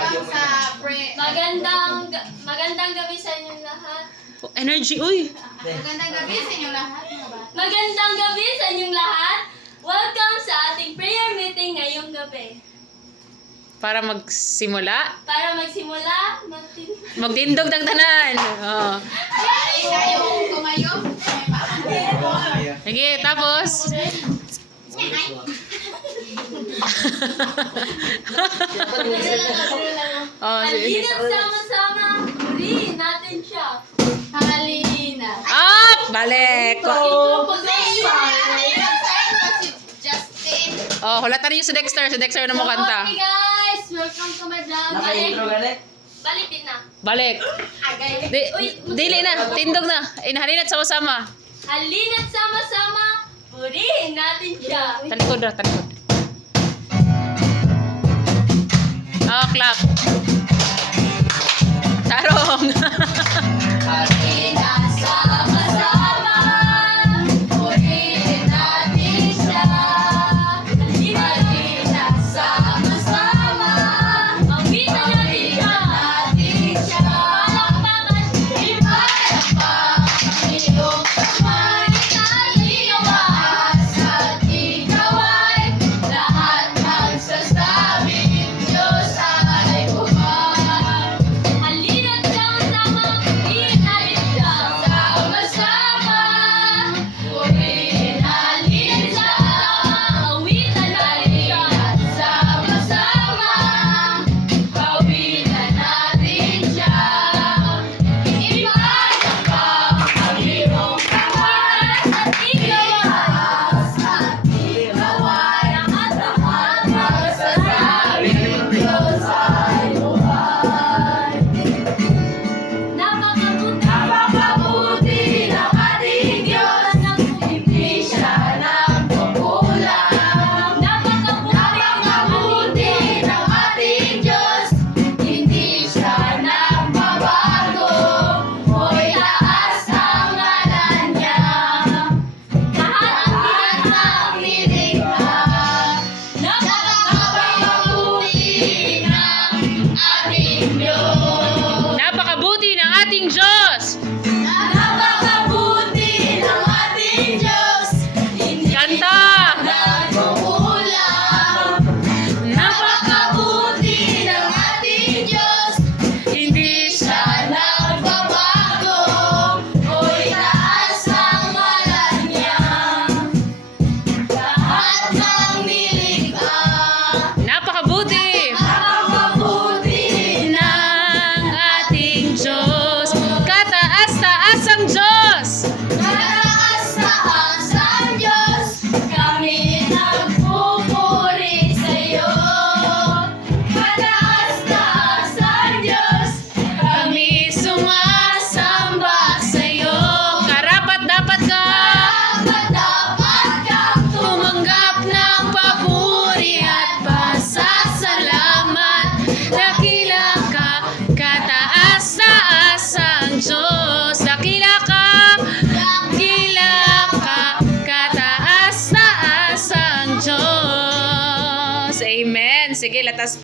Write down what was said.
Welcome sa Magandang gabi sa inyong lahat. Energy, uy! Magandang gabi sa inyong lahat, mga bata. Magandang gabi sa inyong lahat. Welcome sa ating prayer meeting ngayong gabi. Para magsimula, Para magsimula, magdindog ng tanan. Oh. Ay, tayong tumayo. Sige, tapos. Oh, sige. halina't sama-sama, purihin natin siya. Halina. Balik. Justin. Oh, hulatan niyo si Dexter. Si Dexter na mo kanta. Okay guys, welcome to my vlog. Balik din na. Balik. Dili na. Tindog na. Halina't sama-sama. Halina't sama-sama, purihin natin siya. Talikod na, talikod. Oh, clap. Tarong. Halina't sama-sama, purihin natin siya. Halina't sama-sama, awitan natin siya. Palakpakan, ipalakpakan iyong kamay. Taliwas at ikaw ay lahat magsasabing Diyos ay buhay. Halina't sama-sama, purihin natin siya. Sama-sama, purihin natin siya. Awitan natin siya. Sama-sama, awitan natin siya. Ipalakpak ang iyong kamay at itiwas at ikaway at lahat magsasabing Diyos ay buhay. Napakabuti ng ating Diyos, hindi siya nagkukulang. Napakabuti ng ating Diyos, hindi siya nagbabago. Hoy, taas ang ngalan niya. Lahat ng nilikha. Napakabuti ng ating Diyos. Napakabuti ng ating Diyos. Napakabuti ng ating Diyos, hindi Kanta. nagkukulang. Napakabuti ng ating Diyos, Hindi siya nagbabago. Hoy, taas ang ngalan niya. Lahat ng nilikha. napakabuti Napakabuti ng ating Diyos. Kataas-taas ang Diyos. Kataas-taas ang Diyos, kami nagpupuri sa'yo. Kataas-taas ang Diyos, kami sumasamba sa'yo. Karapat-dapat ka Dapat kang tumanggap ng papuri at pasasalamat. Dakila ka, kataas-taas ang Diyos. Dakila ka, kataas-taas ang Diyos. Amen. Sige, latas